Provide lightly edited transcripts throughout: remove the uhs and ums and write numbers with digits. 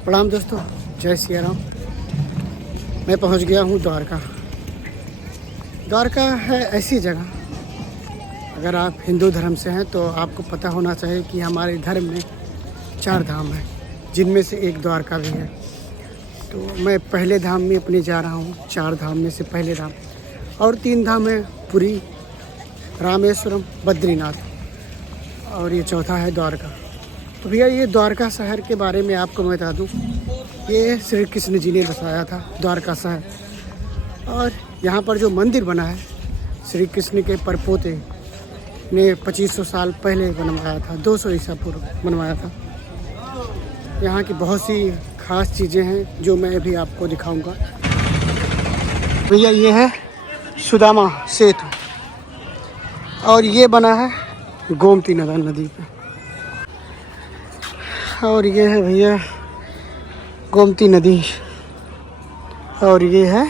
प्रणाम दोस्तों, जय सिया राम। मैं पहुंच गया हूं द्वारका। द्वारका है ऐसी जगह, अगर आप हिंदू धर्म से हैं तो आपको पता होना चाहिए कि हमारे धर्म में 4 धाम हैं, जिनमें से एक द्वारका भी है। तो मैं पहले धाम में अपने जा रहा हूं, 4 धाम में से पहले धाम, और 3 धाम है पुरी, रामेश्वरम, बद्रीनाथ, और ये चौथा है द्वारका। तो भैया ये द्वारका शहर के बारे में आपको मैं बता दूं, ये श्री कृष्ण जी ने बसाया था द्वारका शहर। और यहाँ पर जो मंदिर बना है, श्री कृष्ण के परपोते ने 2500 साल पहले बनवाया था, 200 ईसा पूर्व बनवाया था। यहाँ की बहुत सी खास चीज़ें हैं जो मैं अभी आपको दिखाऊंगा। भैया ये है सुदामा सेतु, और ये बना है गोमती नदी पे। और ये है भैया गोमती नदी, और ये है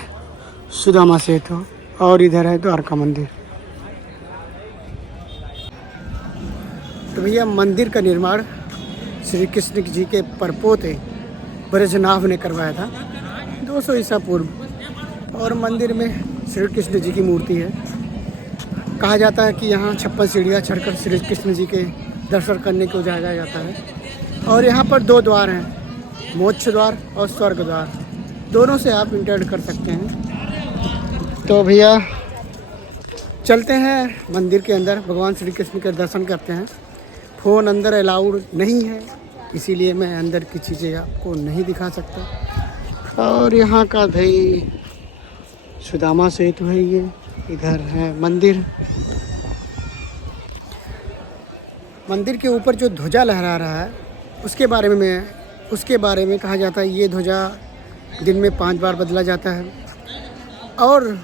सुदामा सेतु, और इधर है द्वारका मंदिर। तो भैया मंदिर का निर्माण श्री कृष्ण जी के परपोते ब्रजनाभ ने करवाया था 200 ईसा पूर्व। और मंदिर में श्री कृष्ण जी की मूर्ति है। कहा जाता है कि यहाँ 56 सीढ़ियाँ चढ़कर श्री कृष्ण जी के दर्शन करने को जाया जाता है। और यहाँ पर 2 द्वार हैं, मोक्ष द्वार और स्वर्ग द्वार, दोनों से आप इंटर कर सकते हैं। तो भैया चलते हैं मंदिर के अंदर, भगवान श्री कृष्ण के दर्शन करते हैं। फ़ोन अंदर अलाउड नहीं है, इसीलिए मैं अंदर की चीज़ें आपको नहीं दिखा सकता। और यहाँ का भाई सुदामा सेतु है, ये इधर है मंदिर। मंदिर के ऊपर जो ध्वजा लहरा रहा है उसके बारे में कहा जाता है ये ध्वजा दिन में 5 बार बदला जाता है, और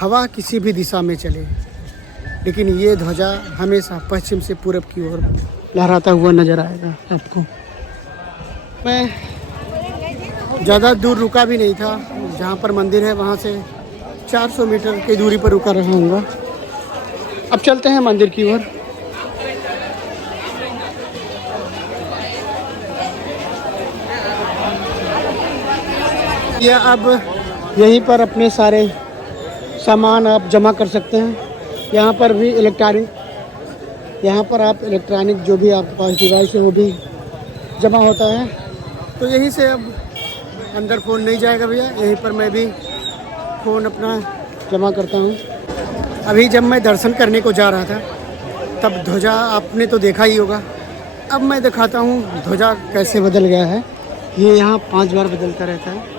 हवा किसी भी दिशा में चले, लेकिन ये ध्वजा हमेशा पश्चिम से पूरब की ओर लहराता हुआ नज़र आएगा आपको। मैं ज़्यादा दूर रुका भी नहीं था, जहाँ पर मंदिर है वहाँ से 400 मीटर की दूरी पर रुका रहा हूँगा। अब चलते हैं मंदिर की ओर। या अब यहीं पर अपने सारे सामान आप जमा कर सकते हैं। यहाँ पर भी यहाँ पर आप इलेक्ट्रॉनिक जो भी आपके पास डिवाइस है वो भी जमा होता है। तो यहीं से अब अंदर फ़ोन नहीं जाएगा भैया, यहीं पर मैं भी फ़ोन अपना जमा करता हूँ। अभी जब मैं दर्शन करने को जा रहा था तब ध्वजा आपने तो देखा ही होगा। अब मैं दिखाता हूँ ध्वजा कैसे बदल गया है। ये यहाँ 5 बार बदलता रहता है।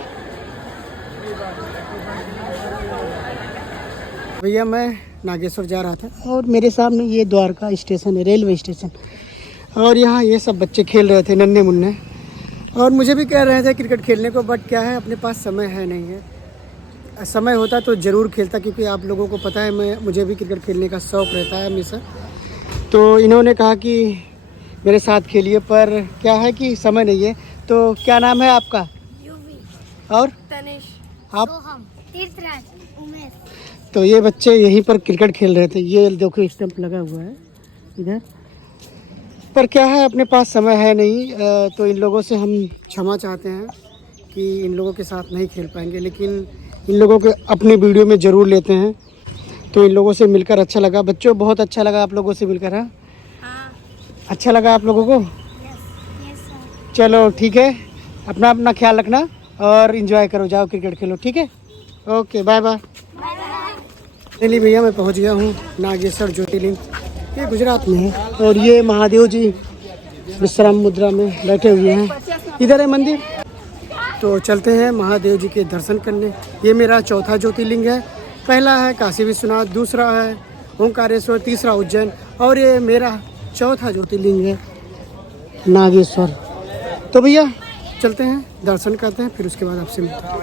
भैया मैं नागेश्वर जा रहा था, और मेरे सामने ये द्वारका स्टेशन है, रेलवे स्टेशन। और यहाँ ये सब बच्चे खेल रहे थे, नन्हे मुन्ने, और मुझे भी कह रहे थे क्रिकेट खेलने को, बट क्या है अपने पास समय है नहीं है। समय होता तो ज़रूर खेलता, क्योंकि आप लोगों को पता है मुझे भी क्रिकेट खेलने का शौक़ रहता है हमेशा। तो इन्होंने कहा कि मेरे साथ खेलिए, पर क्या है कि समय नहीं है। तो क्या नाम है आपका? यूवी और तनिष, आप? सोहम, तीर्थराज, उमेश। तो ये बच्चे यहीं पर क्रिकेट खेल रहे थे। ये देखो स्टंप लगा हुआ है इधर, पर क्या है अपने पास समय है नहीं। तो इन लोगों से हम क्षमा चाहते हैं कि इन लोगों के साथ नहीं खेल पाएंगे, लेकिन इन लोगों के अपने वीडियो में ज़रूर लेते हैं। तो इन लोगों से मिलकर अच्छा लगा बच्चों, बहुत अच्छा लगा आप लोगों से मिलकर। हाँ, अच्छा लगा आप लोगों को? चलो ठीक है, अपना अपना ख्याल रखना और इन्जॉय करो, जाओ क्रिकेट खेलो, ठीक है? Okay, bye bye. चलिए भैया मैं पहुंच गया हूँ नागेश्वर ज्योतिर्लिंग, ये गुजरात में है। और ये महादेव जी विश्राम मुद्रा में बैठे हुए हैं, इधर है मंदिर। तो चलते हैं महादेव जी के दर्शन करने। ये मेरा चौथा ज्योतिर्लिंग है। पहला है काशी विश्वनाथ, दूसरा है ओंकारेश्वर, तीसरा उज्जैन, और ये मेरा चौथा ज्योतिर्लिंग है नागेश्वर। तो भैया चलते हैं, दर्शन करते हैं, फिर उसके बाद आपसे मिलते हैं।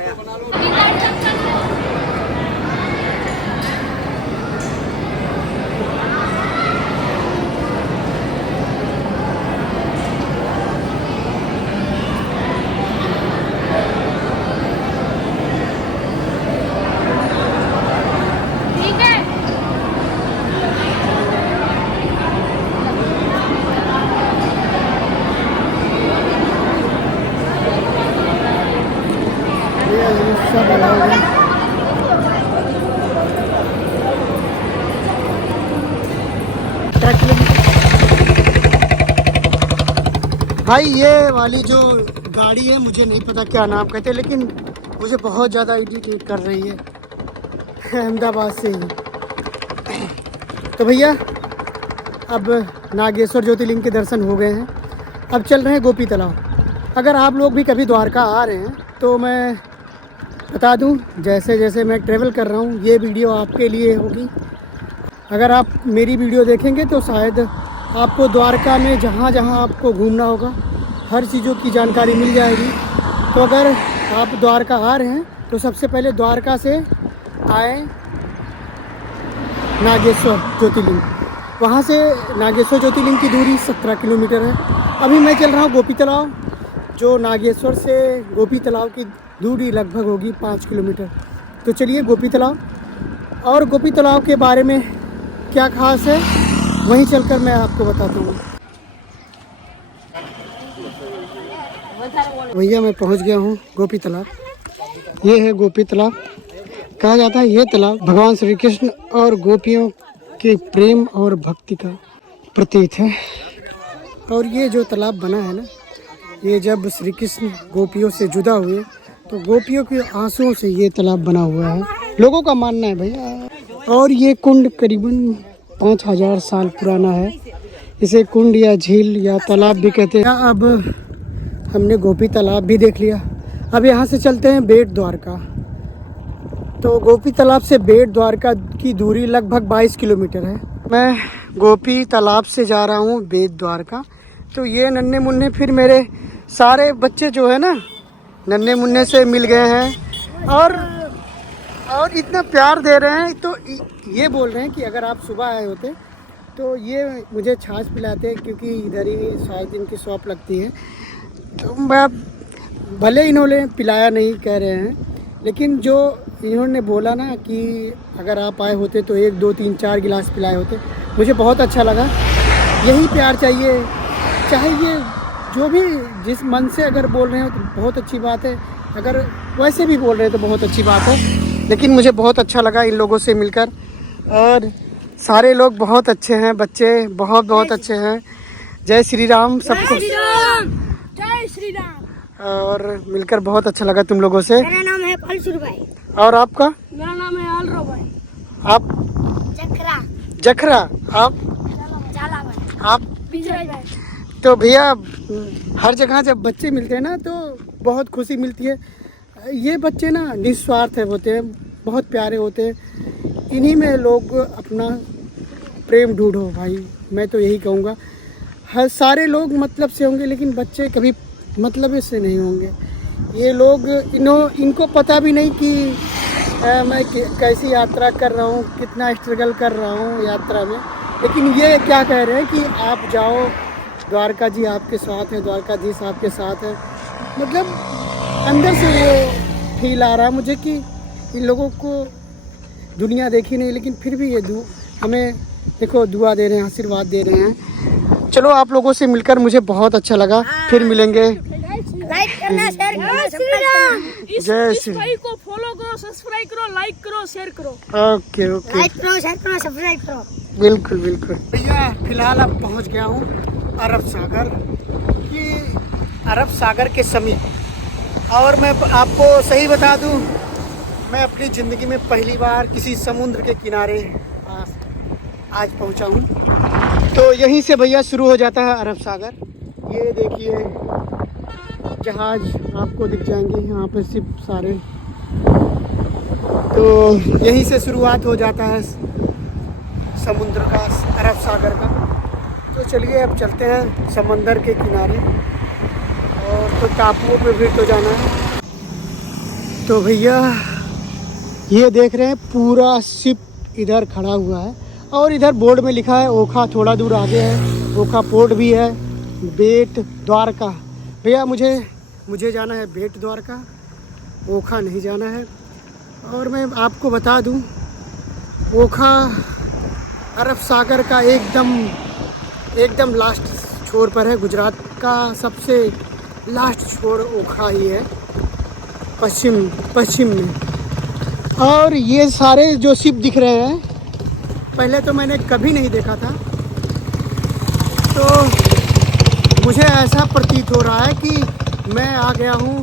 सब अलग है। भाई ये वाली जो गाड़ी है मुझे नहीं पता क्या नाम कहते, लेकिन मुझे बहुत ज़्यादा इरिटेट कर रही है अहमदाबाद से ही। तो भैया अब नागेश्वर ज्योतिर्लिंग के दर्शन हो गए हैं, अब चल रहे हैं गोपी तालाब। अगर आप लोग भी कभी द्वारका आ रहे हैं तो मैं बता दूं, जैसे जैसे मैं ट्रैवल कर रहा हूं ये वीडियो आपके लिए होगी। अगर आप मेरी वीडियो देखेंगे तो शायद आपको द्वारका में जहाँ जहाँ आपको घूमना होगा हर चीज़ों की जानकारी मिल जाएगी। तो अगर आप द्वारका आ रहे हैं तो सबसे पहले द्वारका से आए नागेश्वर ज्योतिर्लिंग, वहाँ से नागेश्वर ज्योतिर्लिंग की दूरी 17 किलोमीटर है। अभी मैं चल रहा हूँ गोपी तालाब, जो नागेश्वर से गोपी तालाब की दूरी लगभग होगी 5 किलोमीटर। तो चलिए गोपी तालाब, और गोपी तालाब के बारे में क्या खास है वहीं चलकर मैं आपको बताता हूँ। भैया मैं पहुँच गया हूँ गोपी तालाब। ये है गोपी तालाब। कहा जाता है ये तालाब भगवान श्री कृष्ण और गोपियों के प्रेम और भक्ति का प्रतीक है। और ये जो तालाब बना है ना, ये जब श्री कृष्ण गोपियों से जुदा हुए तो गोपियों के आंसुओं से ये तालाब बना हुआ है, लोगों का मानना है भैया। और ये कुंड करीबन 5000 साल पुराना है। इसे कुंड या झील या तालाब भी कहते हैं। अब हमने गोपी तालाब भी देख लिया, अब यहाँ से चलते हैं बेट द्वारका। तो गोपी तालाब से बेट द्वारका की दूरी लगभग 22 किलोमीटर है। मैं गोपी तालाब से जा रहा हूँ बेट द्वारका। तो ये नन्हे मुन्ने फिर मेरे सारे बच्चे जो है ना नन्हे मुन्ने से मिल गए हैं और इतना प्यार दे रहे हैं। तो ये बोल रहे हैं कि अगर आप सुबह आए होते तो ये मुझे छाछ पिलाते, क्योंकि इधर ही शायद इनकी शॉप लगती है। तो मैं भले इन्होंने पिलाया नहीं कह रहे हैं, लेकिन जो इन्होंने बोला ना कि अगर आप आए होते तो 1 2 3 4 गिलास पिलाए होते, मुझे बहुत अच्छा लगा। यही प्यार चाहिए, चाहे ये जो भी जिस मन से अगर बोल रहे हो तो बहुत अच्छी बात है, अगर वैसे भी बोल रहे हैं तो बहुत अच्छी बात है। लेकिन मुझे बहुत अच्छा लगा इन लोगों से मिलकर, और सारे लोग बहुत अच्छे हैं, बच्चे बहुत बहुत अच्छे हैं। जय श्री राम सबको, जय श्री राम। और मिलकर बहुत अच्छा लगा तुम लोगों से। मेरा नाम है पलसुर भाई। और आपका? मेरा नाम है आलरो भाई। आप? जखरा। जखरा। आप? जाला भाई। आप? विजय भाई। तो भैया हर जगह जब बच्चे मिलते हैं ना तो बहुत खुशी मिलती है। ये बच्चे ना निस्वार्थ होते हैं, बहुत प्यारे होते हैं। इन्हीं में लोग अपना प्रेम ढूंढो भाई, मैं तो यही कहूँगा। हर सारे लोग मतलब से होंगे, लेकिन बच्चे कभी मतलब से नहीं होंगे। ये लोग इनको पता भी नहीं कि मैं कैसी यात्रा कर रहा हूँ, कितना स्ट्रगल कर रहा हूँ यात्रा में। लेकिन ये क्या कह रहे हैं कि आप जाओ, द्वारका जी आपके साथ हैं, द्वारकाधीश आपके साथ है। मतलब अंदर से वो फील आ रहा है मुझे कि इन लोगों को दुनिया देखी नहीं, लेकिन फिर भी ये हमें देखो दुआ दे रहे हैं, आशीर्वाद दे रहे हैं। चलो आप लोगों से मिलकर मुझे बहुत अच्छा लगा, फिर मिलेंगे। लाइक करना, शेयर करना, सब्सक्राइब करना। जय श्री भाई को फॉलो करो, सब्सक्राइब करो, लाइक करो, शेयर करो। ओके ओके, लाइक करो, शेयर करो, सब्सक्राइब करो। बिल्कुल बिल्कुल। भैया फिलहाल अब पहुंच गया हूँ अरब सागर, ये अरब सागर के समीप। और मैं आपको सही बता दूं, मैं अपनी ज़िंदगी में पहली बार किसी समुद्र के किनारे आज पहुंचा हूं। तो यहीं से भैया शुरू हो जाता है अरब सागर। ये देखिए जहाज आपको दिख जाएंगे यहाँ पर सिर्फ सारे। तो यहीं से शुरुआत हो जाता है समुद्र का, अरब सागर का। तो चलिए अब चलते हैं समंदर के किनारे, और तो टापुओं पे भी तो जाना है। तो भैया ये देख रहे हैं पूरा शिप इधर खड़ा हुआ है, और इधर बोर्ड में लिखा है ओखा, थोड़ा दूर आगे है ओखा पोर्ट भी है, बेट द्वारका। भैया मुझे जाना है बेट द्वारका, ओखा नहीं जाना है। और मैं आपको बता दूं, ओखा अरब सागर का एकदम लास्ट छोर पर है। गुजरात का सबसे लास्ट छोर ओखा ही है। पश्चिम में। और ये सारे जो शिप दिख रहे हैं पहले तो मैंने कभी नहीं देखा था, तो मुझे ऐसा प्रतीत हो रहा है कि मैं आ गया हूँ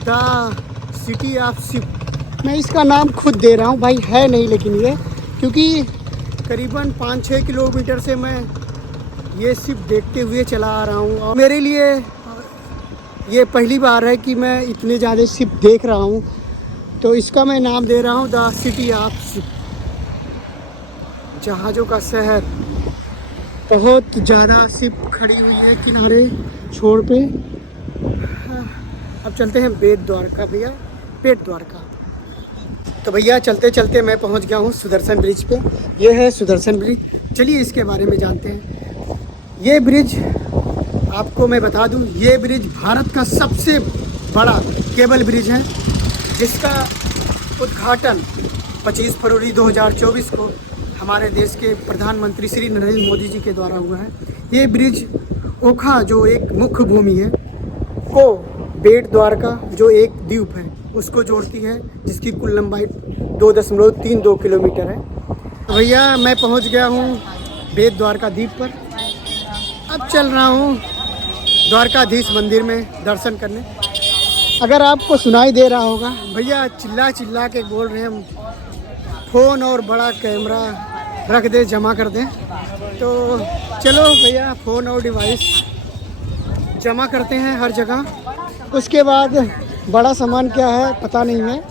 द सिटी ऑफ शिप। मैं इसका नाम खुद दे रहा हूँ भाई, है नहीं लेकिन ये, क्योंकि करीबन 5-6 किलोमीटर से मैं ये शिप देखते हुए चला आ रहा हूँ और मेरे लिए ये पहली बार है कि मैं इतने ज़्यादा शिप देख रहा हूँ, तो इसका मैं नाम दे रहा हूँ द सिटी ऑफ शिप, जहाज़ों का शहर। बहुत ज़्यादा शिप खड़ी हुई है किनारे छोड़ पे। अब चलते हैं बेट द्वारका भैया, बेट द्वारका। तो भैया चलते चलते मैं पहुंच गया हूं सुदर्शन ब्रिज पे। ये है सुदर्शन ब्रिज, चलिए इसके बारे में जानते हैं। ये ब्रिज आपको मैं बता दूं, ये ब्रिज भारत का सबसे बड़ा केबल ब्रिज है, जिसका उद्घाटन 25 फरवरी 2024 को हमारे देश के प्रधानमंत्री श्री नरेंद्र मोदी जी के द्वारा हुआ है। ये ब्रिज ओखा जो एक मुख्य भूमि है को बेट द्वारका जो एक द्वीप है उसको जोड़ती है, जिसकी कुल लंबाई 2.32 किलोमीटर है। तो भैया मैं पहुंच गया हूं बेट द्वारका द्वीप पर। अब चल रहा हूं द्वारकाधीश मंदिर में दर्शन करने। अगर आपको सुनाई दे रहा होगा, भैया चिल्ला चिल्ला के बोल रहे हैं फ़ोन और बड़ा कैमरा रख दे, जमा कर दें। तो चलो भैया फ़ोन और डिवाइस जमा करते हैं हर जगह। उसके बाद बड़ा सामान क्या है पता नहीं है,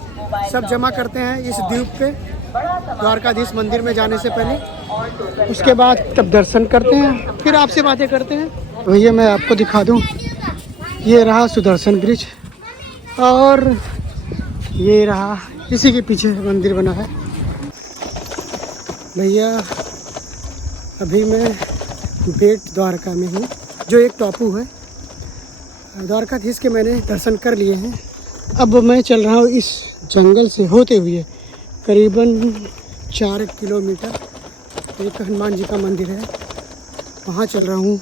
सब जमा करते हैं इस द्वीप पे द्वारकाधीश मंदिर में जाने से पहले। उसके बाद तब दर्शन करते हैं, फिर आपसे बातें करते हैं। भैया मैं आपको दिखा दूं, ये रहा सुदर्शन ब्रिज और ये रहा, इसी के पीछे मंदिर बना है। भैया अभी मैं बेट द्वारका में हूँ, जो एक टापू है। द्वारकाधीश के मैंने दर्शन कर लिए हैं। अब मैं चल रहा हूँ इस जंगल से होते हुए करीबन 4 किलोमीटर। एक हनुमान जी का मंदिर है, वहाँ चल रहा हूँ।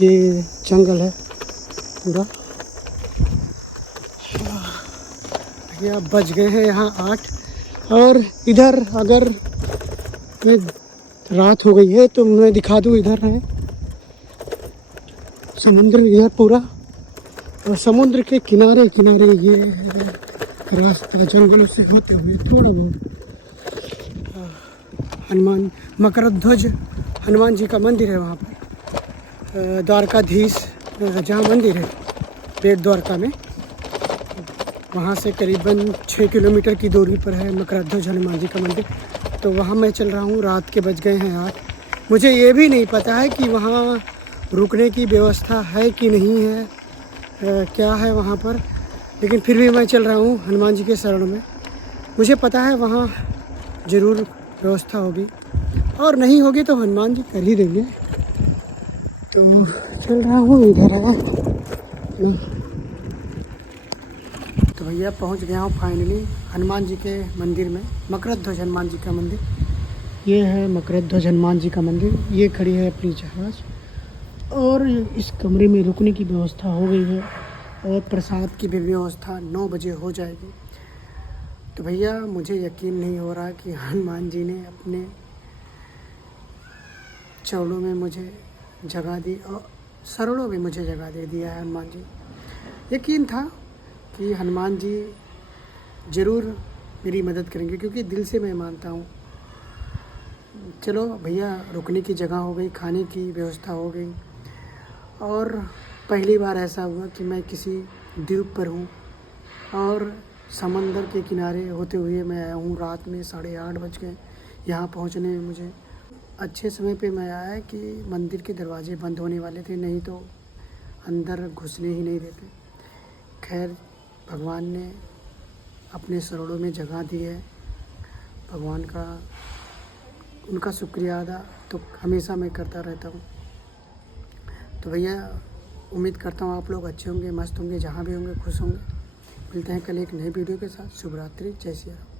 ये जंगल है पूरा। भैया बज गए हैं यहाँ 8। और इधर अगर मैं रात हो गई है तो मैं दिखा दूँ, इधर है समुद्र, इधर पूरा। और समुद्र के किनारे किनारे ये रास्ता जंगलों से होते हुए थोड़ा बहुत हनुमान मकरध्वज हनुमान जी का मंदिर है वहाँ पर। द्वारकाधीश जहाँ मंदिर है बेट द्वारका में, वहाँ से करीबन 6 किलोमीटर की दूरी पर है मकरध्वज हनुमान जी का मंदिर। तो वहाँ मैं चल रहा हूँ। रात के बज गए हैं 8। मुझे ये भी नहीं पता है कि वहाँ रुकने की व्यवस्था है कि नहीं है, क्या है वहाँ पर, लेकिन फिर भी मैं चल रहा हूँ हनुमान जी के शरण में। मुझे पता है वहाँ ज़रूर व्यवस्था होगी, और नहीं होगी तो हनुमान जी कर ही देंगे। तो चल रहा हूँ, इधर है ना। तो भैया पहुँच गया हूँ फाइनली हनुमान जी के मंदिर में, मकरध्वज हनुमान जी का मंदिर। ये है मकरध्वज हनुमान जी का मंदिर। ये खड़ी है अपनी जहाज़, और इस कमरे में रुकने की व्यवस्था हो गई है, और प्रसाद की भी व्यवस्था 9 बजे हो जाएगी। तो भैया मुझे यकीन नहीं हो रहा कि हनुमान जी ने अपने चरणों में मुझे जगह दी, और शरणों में मुझे जगह दे दिया है हनुमान जी। यकीन था कि हनुमान जी ज़रूर मेरी मदद करेंगे, क्योंकि दिल से मैं मानता हूँ। चलो भैया रुकने की जगह हो गई, खाने की व्यवस्था हो गई, और पहली बार ऐसा हुआ कि मैं किसी द्वीप पर हूँ और समंदर के किनारे होते हुए मैं आया हूँ। रात में 8:30 बज गए यहाँ पहुँचने में मुझे। अच्छे समय पे मैं आया कि मंदिर के दरवाजे बंद होने वाले थे, नहीं तो अंदर घुसने ही नहीं देते। खैर भगवान ने अपने शरणों में जगह दी है, भगवान का उनका शुक्रिया अदा तो हमेशा मैं करता रहता हूँ। तो भैया उम्मीद करता हूँ आप लोग अच्छे होंगे, मस्त होंगे, जहाँ भी होंगे खुश होंगे। मिलते हैं कल एक नए वीडियो के साथ। शुभ रात्रि, जय श्री राम।